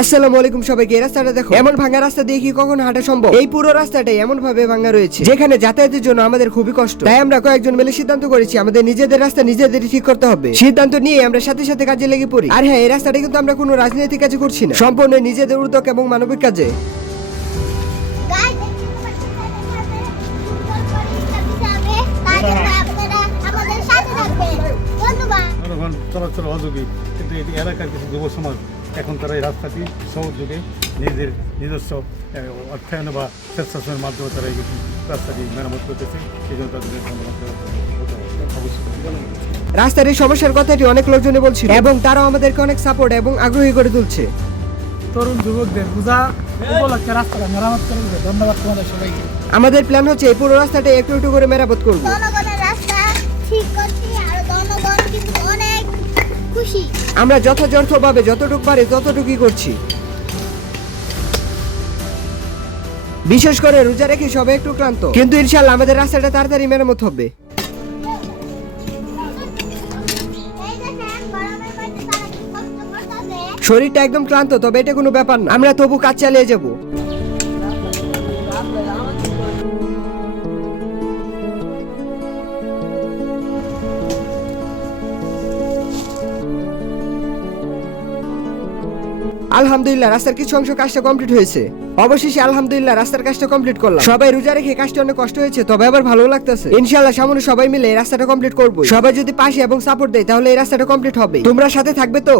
আসসালামু আলাইকুম সবাইকে। এই রাস্তাটা দেখো, এমন ভাঙা রাস্তা দিয়ে কি কখনো হাঁটা সম্ভব? এই পুরো রাস্তাটাই এমন ভাবে ভাঙা রয়েছে যেখানে যাতায়াতের জন্য আমাদের খুবই কষ্ট। তাই আমরা কয়েকজন মিলে সিদ্ধান্ত করেছি আমাদের নিজেদের রাস্তা নিজেদেরই ঠিক করতে হবে। সিদ্ধান্ত নিয়ে আমরা সাথে সাথে কাজে লেগে পড়ি। আর হ্যাঁ, এই রাস্তাটা কিন্তু আমরা কোনো রাজনৈতিক কাজে করছি না, সম্পূর্ণ নিজেদের উদ্যোগ এবং মানবিক কাজে। চলাচল অযোগ্য, কিন্তু এই এলাকার কিছু যুব সমাজ এখন তারা এই রাস্তাটি সহযোগে নিজস্ব অর্থায়ন বা স্বেচ্ছাসেবীর মাধ্যমে তারা এই রাস্তাটি মেরামত করতেছে। এই জন্য তাদের রাস্তার এই সমস্যার কথাটি অনেক লোকজনে বলছিল এবং তারাও আমাদেরকে অনেক সাপোর্ট এবং আগ্রহী করে তুলছে। তরুণ যুবকদের বোঝা উপলক্ষে রাস্তাটা মেরামত করে দেবে। ধন্যবাদ তোমাদের সবাইকে। আমাদের প্ল্যান হচ্ছে এই পুরো রাস্তাটা একটু একটু করে মেরামত করব। জনগণের রাস্তা ঠিক করছি আর জনগণ কিন্তু অনেক খুশি। আমরা যথাযথভাবে যতটুকু পারি ততটুকুই করছি। বিশেষ করে রোজা রেখে সবাই একটু ক্লান্ত, কিন্তু ইনশাআল্লাহ আমাদের রাস্তাটা তাড়াতাড়ি মেরামত হবে। শরীরটা একদম ক্লান্ত, তবে এটা কোনো ব্যাপার না, আমরা তবু কাজ চালিয়ে যাব। আলহামদুলিল্লাহ রাস্তার কিছু অংশ কাজটা কমপ্লিট হয়েছে। অবশেষে আলহামদুলিল্লাহ রাস্তার কাজটা কমপ্লিট করলাম। সবাই রোজা রেখে কাজটা অনেক কষ্ট হয়েছে, তবে আবার ভালো লাগতেছে। ইনশাআল্লাহ সামনে সবাই মিলে এই রাস্তাটা কমপ্লিট করব। সবাই যদি পাশে এবং সাপোর্ট দেয় তাহলে এই রাস্তাটা কমপ্লিট হবে। তোমরা সাথে থাকবে তো?